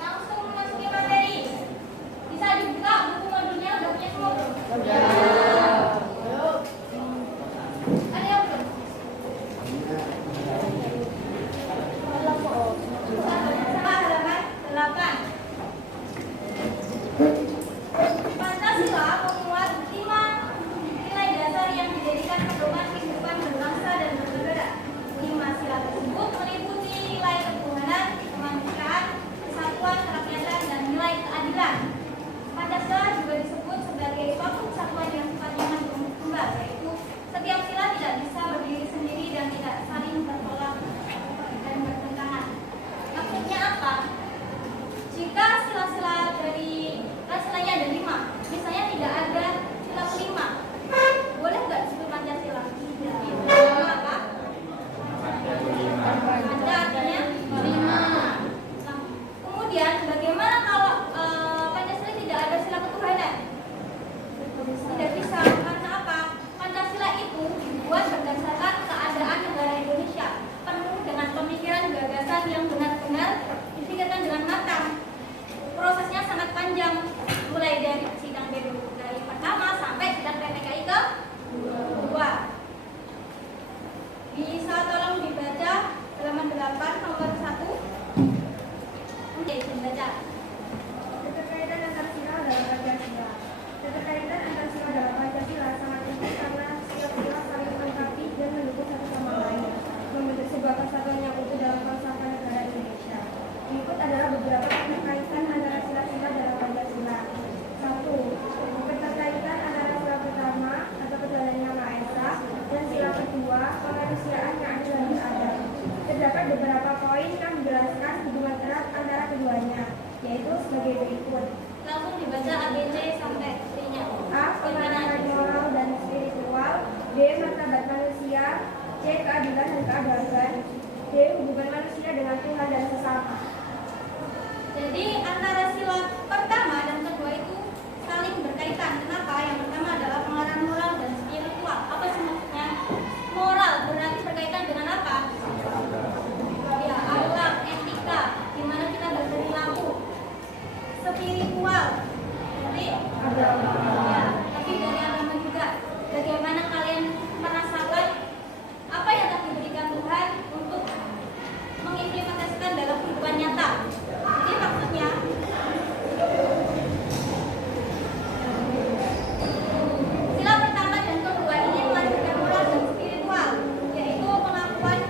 Langsung memasuki materi. Bisa dibuka buku modulnya, udah punya semua belum? Ada yang belum? Sama halaman 8. Pancasila memuat 5 nilai dasar yang dijadikan pedoman kehidupan berbangsa dan bernegara. 5 sila tersebut meliputi nilai ketuhanan, kemanusiaan, kesatuan, kerakyatan, dan nilai keadilan. Pancasila juga disebut sebagai suatu kesatuan yang sifatnya tunggal, yaitu setiap sila tidak bisa berdiri sendiri dan tidak saling bertolak dan bertentangan. Maksudnya apa? Jika silanya ada 5, misalnya tidak ada sila kelima, boleh nggak disebut Pancasila? Karena apa? Panca artinya 5. Nah, kemudian bagaimana kalau Pancasila tidak ada sila ketuhanan? Tidak bisa. Karena apa? Pancasila itu dibuat berdasarkan keadaan negara Indonesia, penuh dengan pemikiran gagasan yang benar-benar dipikirkan dengan matang. Prosesnya sangat panjang, mulai dari sidang BPUPKI pertama sampai sidang PPKI ke-2. Bisa tolong dibaca halaman 8 nomor 1. Oke, dibaca. Keterkaitan antar sila dalam Pancasila. Keterkaitan antar sila dalam Pancasila sangat penting karena setiap sila saling melengkapi dan mendukung satu sama lain, membentuk sebuah kesatuan yang utuh dalam falsafah negara Indonesia. Berikut adalah beberapa keterkaitan antara sila-sila dalam Pancasila. 1. Keterkaitan antara sila pertama atau ketuhanan yang Maha Esa dan sila kedua kemanusiaan yang adil dan beradab. Terdapat beberapa poin yang menjelaskan hubungan erat antara keduanya, yaitu sebagai berikut. Langsung dibaca ABC sampai D-nya. A. Penghormatan moral dan spiritual. B. Martabat manusia. C. Keadilan dan keadaban. D. Hubungan manusia dengan Tuhan dan sesama. Jadi antara sila pertama dan kedua itu saling berkaitan. Kenapa? Yang pertama adalah pengenalan moral dan spiritual. Apa sih maksudnya? Moral berarti berkaitan dengan apa? Ya, akhlak, etika, gimana kita berperilaku. Spiritual, jadi ya, tapi dari agama juga. Bagaimana kalian merasakan apa yang telah diberikan Tuhan untuk mengimplementasikan dalam kehidupan nyata. Jadi maksudnya sila pertama dan kedua ini melahirkan moral dan spiritual, yaitu pengakuan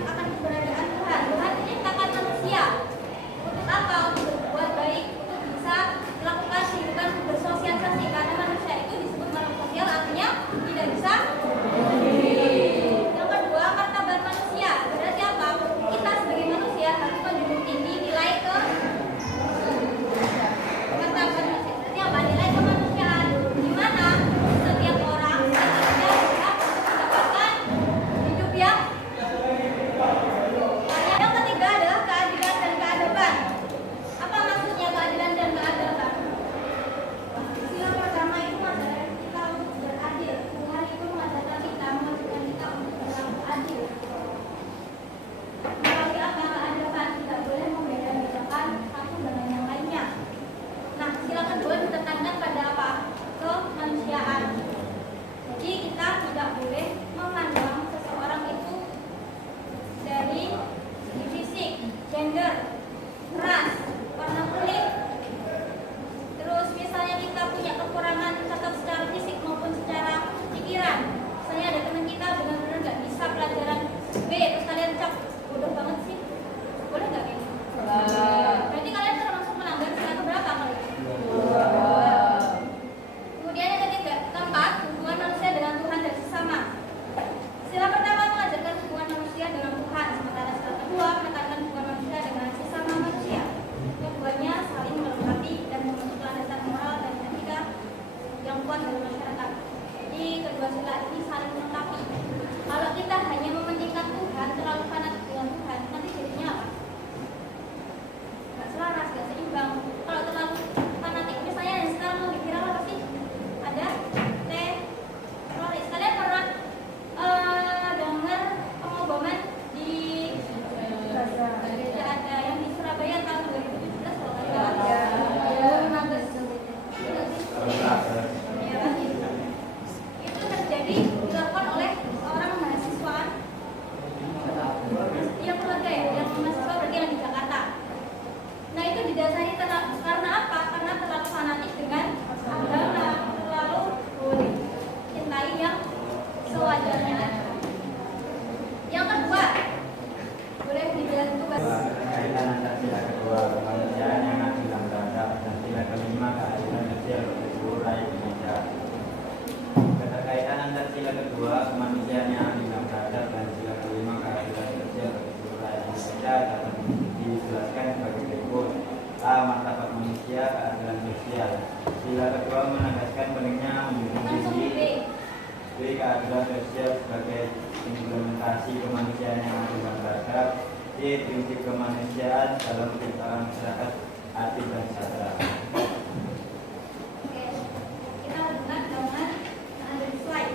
Ada yang di Surabaya tahun 2017 kalau nggak salah. Ya. Ya, itu terjadi dilakukan oleh seorang mahasiswa yang keluarga ya, yang mahasiswa berarti yang di Jakarta. Nah itu didasari karena apa? Karena terlalu fanatik dengan agama, terlalu cintai yang sewajarnya. Yang kedua, boleh dibantu Kaitan antara sila kedua kemanusiaan yang adil dan beradab dan sila kelima keadilan sosial bagi seluruh rakyat Indonesia. Keterkaitan antara sila kedua kemanusiaan yang adil dan beradab dan sila kelima keadilan sosial bagi seluruh rakyat Indonesia dapat dijelaskan sebagai berikut. A. Martabat manusia, keadilan sosial. Sila kedua menegaskan pentingnya menjunjung langsung tinggi B. keadilan sosial sebagai implementasi kemanusiaan yang adil dan beradab. C. Prinsip kemanusiaan dalam penciptaan masyarakat adil dan sejahtera. Oke, kita lanjutkan dengan ada di slide.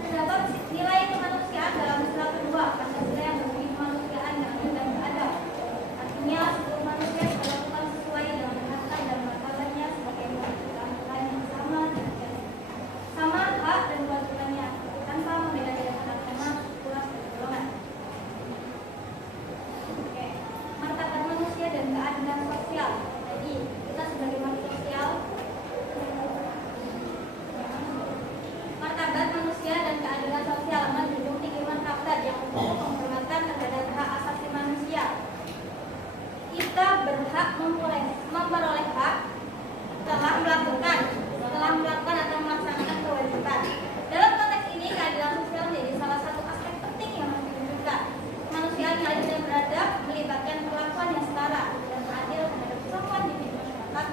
Terdapat nilai kemanusiaan dalam sila kedua Pancasila yang berbunyi kemanusiaan yang adil dan beradab. Artinya seluruh manusia diperlakukan sesuai dengan harkat dan martabatnya sebagai kebutuhan yang sama hak dan kewajibannya tanpa membeda-bedakan agama, suku, ras, dan golongan. Oke, martabat manusia dan keadilan sosial. Jadi kita sebagai manusia sosial, martabat manusia dan keadilan sosial menjunjung tinggi martabat yang untuk penghormatan terhadap hak asasi manusia. Kita berhak memperoleh hak setelah melakukan atau melaksanakan kewajiban. Dalam konteks ini, keadilan sosial menjadi salah satu aspek penting yang harus diwujudkan. Kemanusiaan yang adil dan beradab melibatkan perlakuan yang setara dan adil terhadap semua individu masyarakat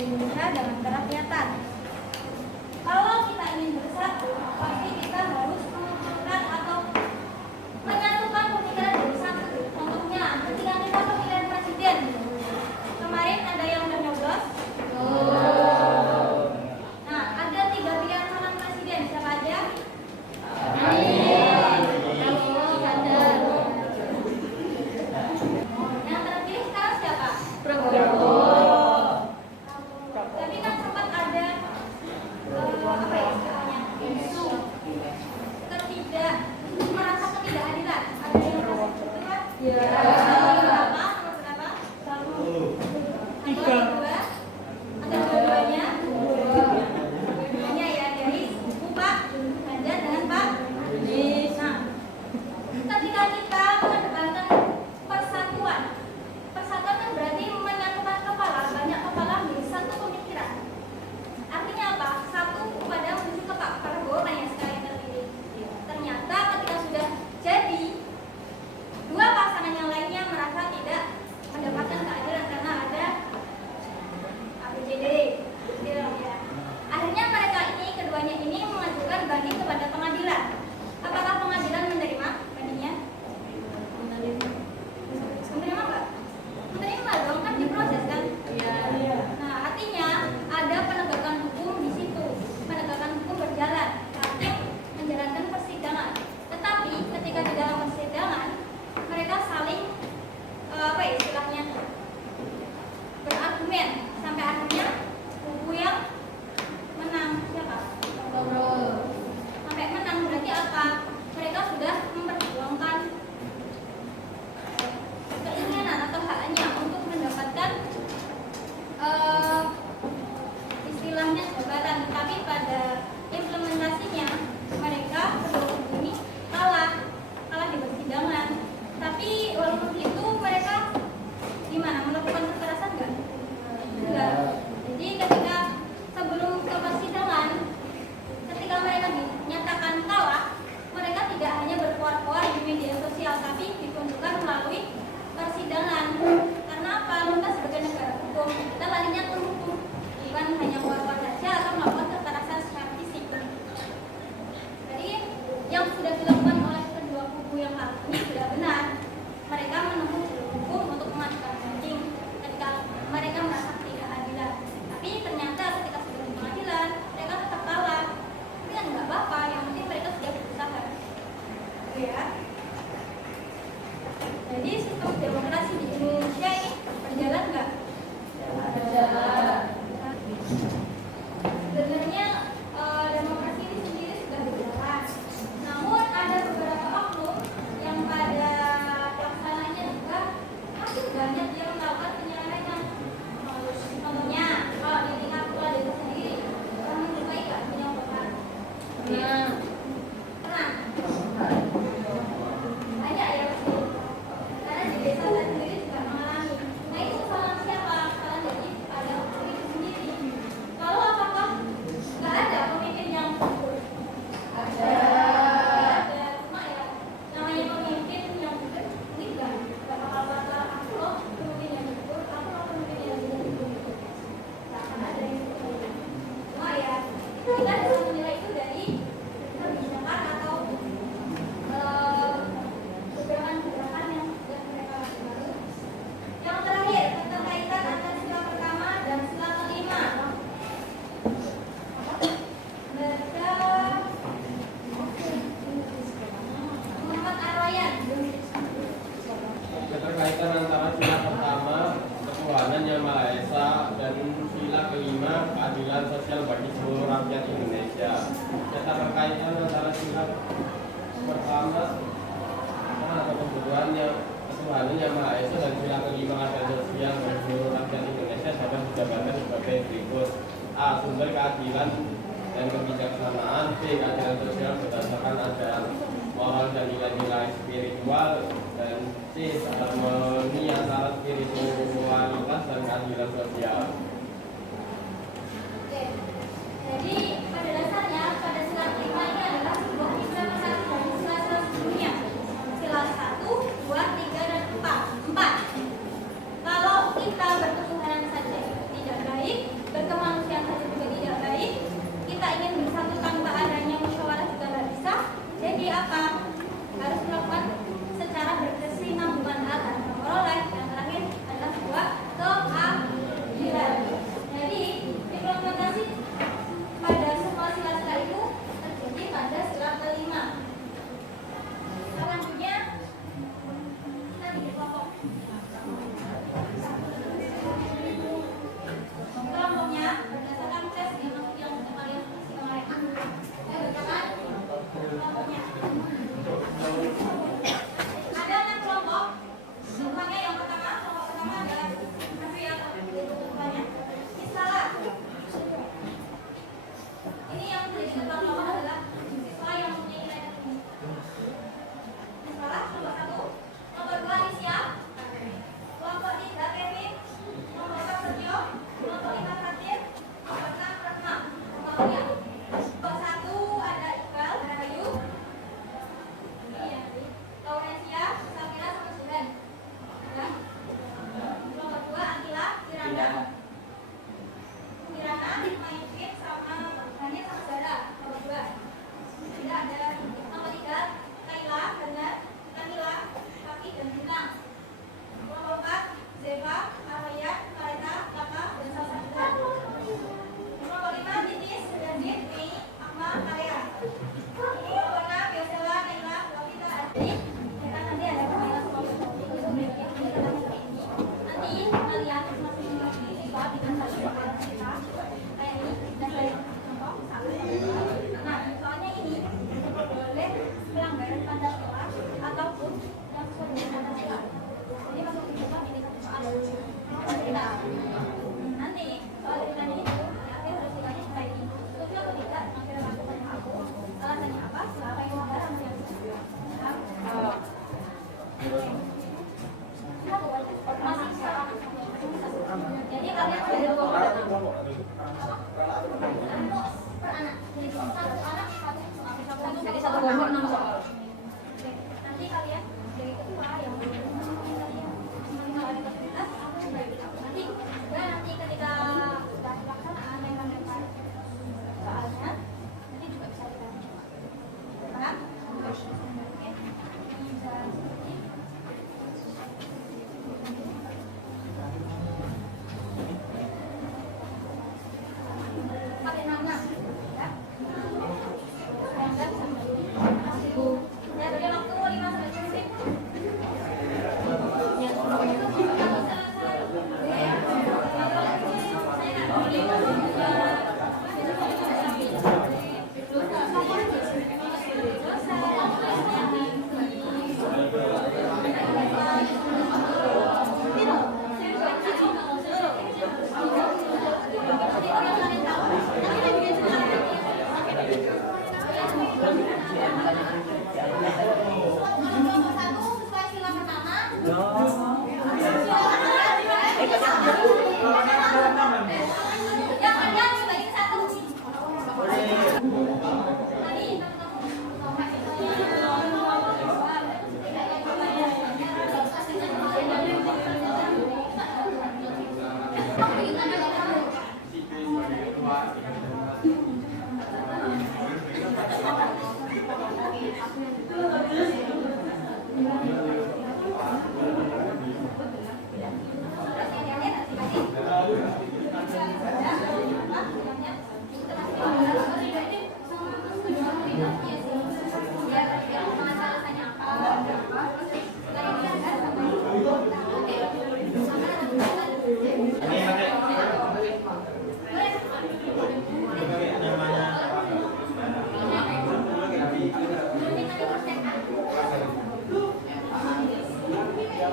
Indonesia dengan kerakyatan. Kalau kita ingin bersatu, pasti kita harus menentukan atau menyatukan pemikiran dari satu. Contohnya, ketika kita pemilihan presiden, kemarin ada yang udah nyoblos. Nah, ada 3 pilihan calon presiden, siapa aja? Yang terpilih sekarang siapa? Tapi kan sempat ada apa ya istilahnya? Isu merasa ketidakadilan. Ada yang merasa itu kan? Berapa? Nomor berapa? 1. Dua. Ada dua-duanya. Dua-duanya ya dari buku Pak Ganjar dengan Pak Anies. Nah, ketika kita mengedepankan persatuan kan berarti menyatukan kepala, banyak kepala menjadi satu pemikiran. Artinya apa? Satu pada menuju ke Pak Prabowo yang sekali terpilih. Ternyata ketika sudah jadi, 2 pasangan yang lainnya merasa tidak mendapatkan keadilan karena ada ABCD. Gitu ya. Akhirnya keduanya ini mengajukan banding kepada pengadilan. Apakah pengadilan menerima bandingnya? Menerima nggak? Menerima dong, kan diproses kan? Nah, artinya ada penegakan hukum di situ. Penegakan hukum berjalan, hakim menjalankan persidangan. Tetapi ketika di dalam persidangan mereka saling apa ya istilahnya berargumen sampai akhirnya kubu yang menang siapa? Sampai menang berarti apa? Mereka sudah memperjuangkan keinginan atau haknya untuk mendapatkan istilahnya jabatan, tapi pada implementasinya mereka kedua kubu ini kalah di persidangan. Tapi walaupun itu mereka gimana melakukan kekerasan enggak? Jadi ketika sebelum ke persidangan, ketika mereka dinyatakan kalah, mereka tidak hanya berkuar-kuar di media sosial, tapi ditunjukkan melalui persidangan. Karena apa? Kita sebagai negara hukum, kita larinya ke hukum, bukan hanya kuar-kuar saja atau melakukan kekerasan secara fisik. Jadi yang sudah dilakukan oleh kedua kubu yang lalu ini sudah benar. Mereka menempuh jalur hukum untuk mengajukan banding ketika mereka merasa ketidakadilan. Tapi ternyata ketika sudah di pengadilan, mereka tetap kalah. Tapi kan nggak apa-apa, yang penting mereka sudah berusaha. Gitu ya. Jadi sistem demokrasi di Indonesia ini berjalan nggak? Berjalan. Sebenarnya demokrasi ini sendiri sudah berjalan. Namun ada beberapa oknum yang pada pelaksananya juga masih banyak yang melakukan penyelewengan. Contohnya kalau di tingkat kepala desa sendiri, orang menyukai nggak penyelenggaraan? Pernah? Banyak ya pasti. Karena di desa saya sendiri juga mengalami. Nah itu salah siapa? Salah dari pada oknum itu sendiri. Lalu apakah nggak ada pemimpin yang jujur? Ada. Cuma ya namanya pemimpin yang jujur mungkin nggak bakal aku loh pemimpin yang jujur, aku loh pemimpin yang jujur. Nggak akan ada yang jujur. Cuma ya kita bisa menilai itu dari kebijakan atau gerakan-gerakan yang sudah mereka lakukan. Yang terakhir keterkaitan antara sila pertama dan sila kelima. Muhammad Ar-Rayyan. Keterkaitan antara sila pertama ketuhanan yang Maha Esa dan sila kelima keadilan sosial bagi seluruh rakyat Indonesia. Keterkaitan antara sila pertama atau ketuhanan yang Maha Esa dan sila kelima keadilan sosial bagi seluruh rakyat Indonesia dapat dijabarkan sebagai berikut: A. Sumber keadilan dan kebijaksanaan. B. Keadilan sosial berdasarkan ajaran moral dan nilai-nilai spiritual. Dan C. Harmoni antara spiritualitas dan keadilan sosial. Oke. Jadi pada dasarnya pada sila kelima ini adalah sebuah implementasi dari sila-sila sebelumnya. Sila 1, 2, 3, dan 4. Kalau kita berketuhanan saja itu tidak baik,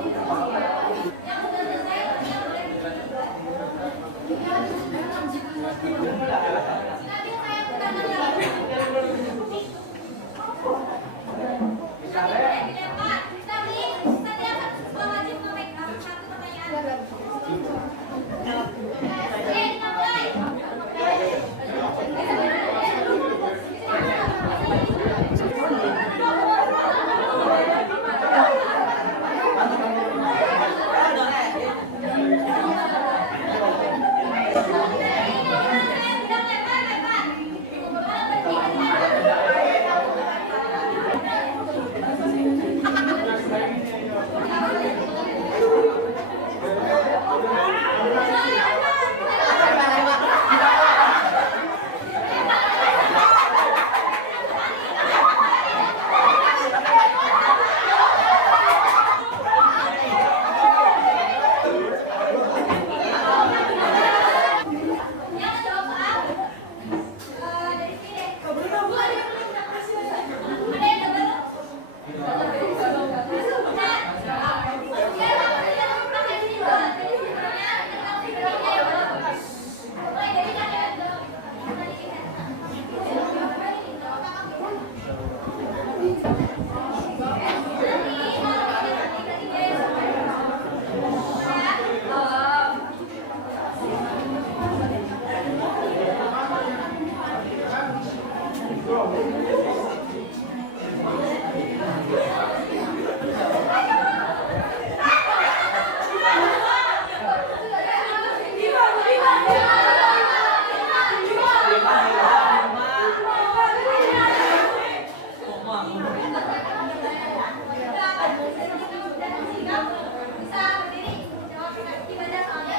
Yang sudah selesai, yang boleh dilanjutkan. Tadi saya tangan lagi. Tadi boleh dilempar. Tapi tadi akan wajib memegang satu pertanyaan. Kita mulai. Yang jawab dari sini. Ada yang double? Bisa berdiri, jawab gimana soalnya?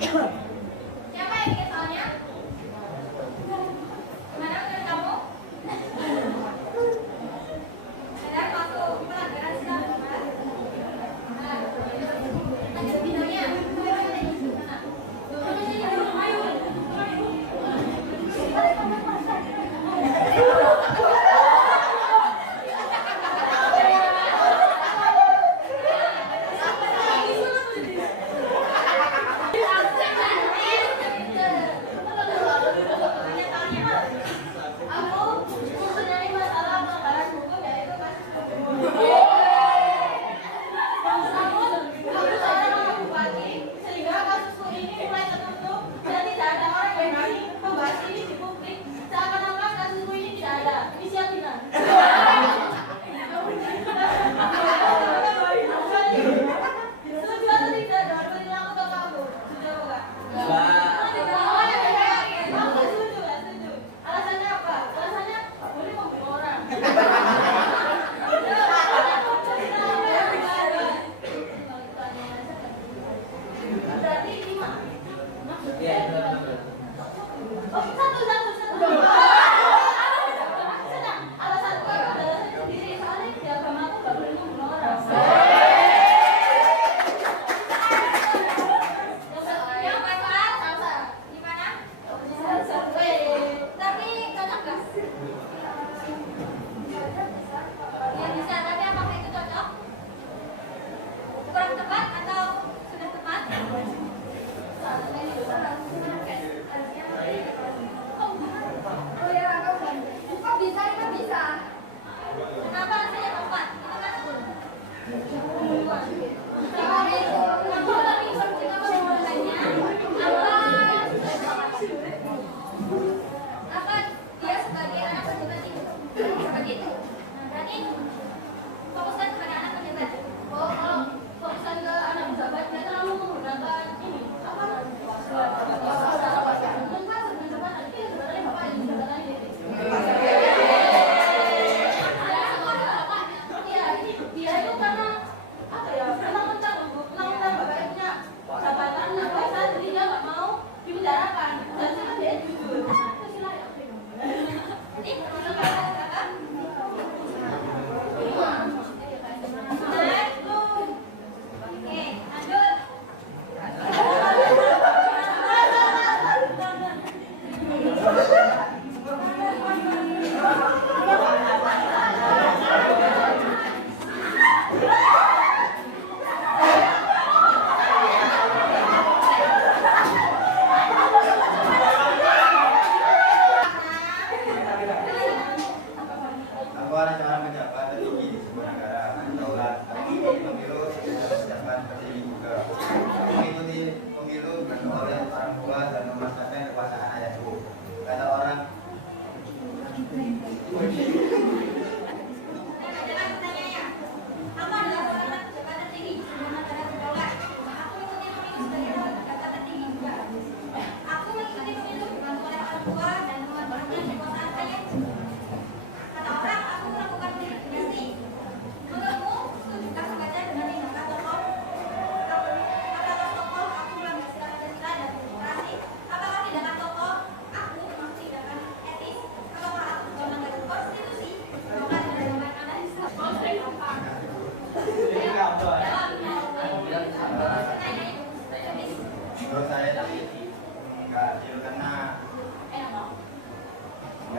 Siapa yang bikin soalnya? Gimana menurut kamu? Ada masuk pelanggaran SILA berapa? Ada bidangnya. Alasannya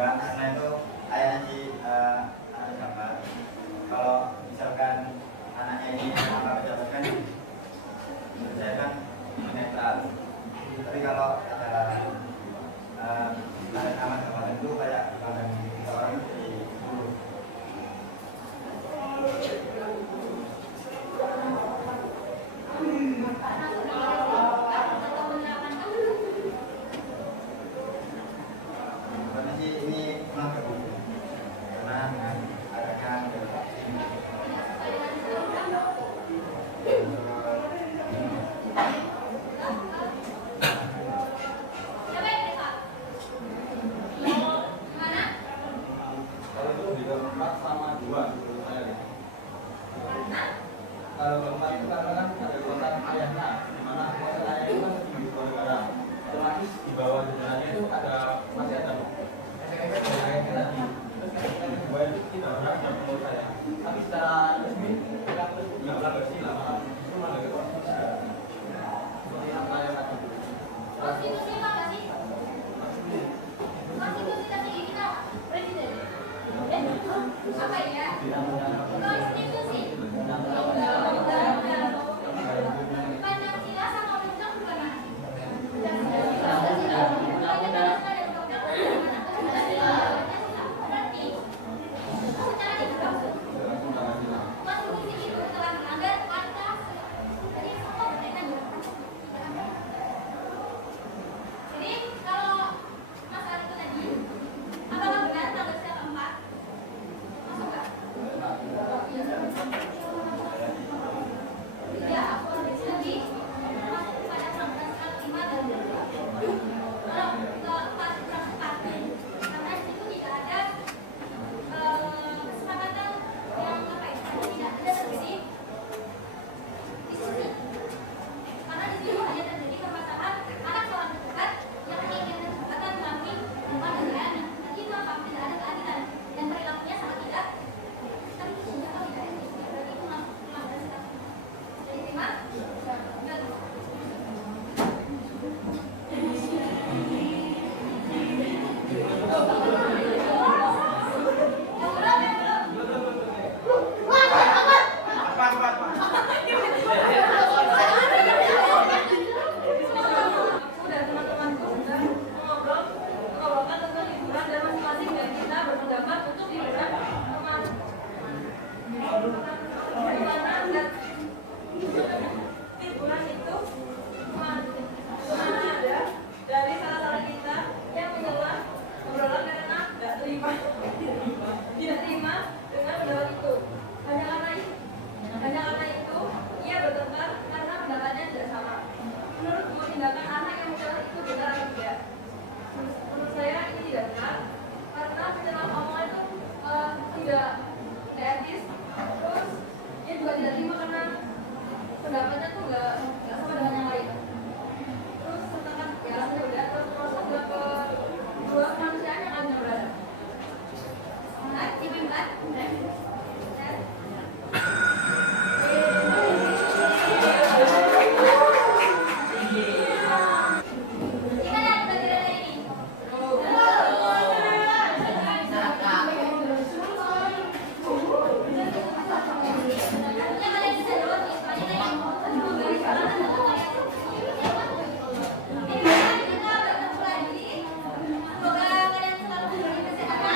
enggak, karena itu ayahnya si anak siapa. Kalau misalkan anaknya ini apa pejabat kan, menurut saya kan netral. Tapi kalau ada kamar kemarin itu kayak kemarin kita orang di dulu. Karena sih ini malah karena ada kan. Kalau itu di keempat sama dua menurut saya. Kalau keempat itu karena kan ada kotak ayahnya, di mana kotak ayah itu kan di dua negara. Otomatis di bawah jendelanya itu ada masih ada ayahnya tadi. Terus yang kedua itu tidak benar menurut saya. Tapi secara resmi kita nggak pernah bersilah, malah justru malah ke konstitusi. Seperti apa yang tadi? Konstitusi apa sih? Konstitusi tadi kita presiden. Apa ya? Konstitusi. Pancasila sama undang bukan mana? Berarti secara digital konstitusi itu telah melanggar Pancasila. Jadi semua berkaitan dengan Pancasila. Jadi kalau masalah itu tadi, apakah benar tanggal siapa 4? Masuk nggak? Tidak, aku lagi masuk pada tanggal 5 dan 2. Kalau ke 4 karena di situ tidak ada kesepakatan yang apa ya? Tidak ada terjadi diskusi. Karena di situ hanya terjadi permasalahan anak seorang tergugat yang ingin kesepakatan melalui pengadilan. Dan itu apa? Tidak ada keadilan dan perilakunya sangat tidak. Tapi itu sudah tahu tidak etis. Berarti itu melanggar sikap. Jadi terima? Enggak. Aku dan teman-temanku sudah mengobrolkan tentang liburan dan masing-masing dari kita berpendapat untuk liburan kemana dan liburan itu kemana ada dari salah satu kita yang menyela obrolan karena tidak terima dengan pendapat itu. Hanya karena itu ia bertengkar karena pendapatnya tidak sama. Menurutmu tindakan anak yang mencela itu benar atau tidak? Menurut saya ini tidak benar karena mencela omongan itu tidak etis. Terus dia juga tidak terima karena pendapatnya tuh nggak sama dengan yang lain. Terus tentang ya udah terus proses ke dua kemanusiaan yang ada berada. Nah, dibimbang. Gimana pelajaran hari ini? Artinya kalian bisa jawab nih, soalnya tadi dari sekolah dan tentang kalian. Ini kita bertemu lagi. Semoga kalian selalu diberi kesehatan.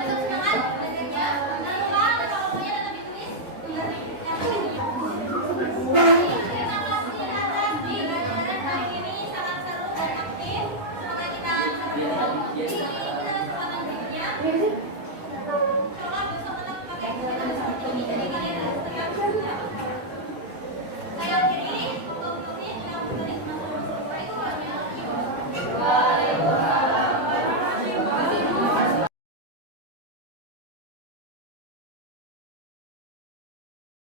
Tetap semangat belajarnya. Jangan lupa kelompoknya tetap ditulis. Terima kasih atas pelajaran hari ini, sangat seru dan aktif. Semoga kita bisa di kesempatan berikutnya. Semoga besok tetap pakai kesehatan seperti ini, jadi kalian harus tetap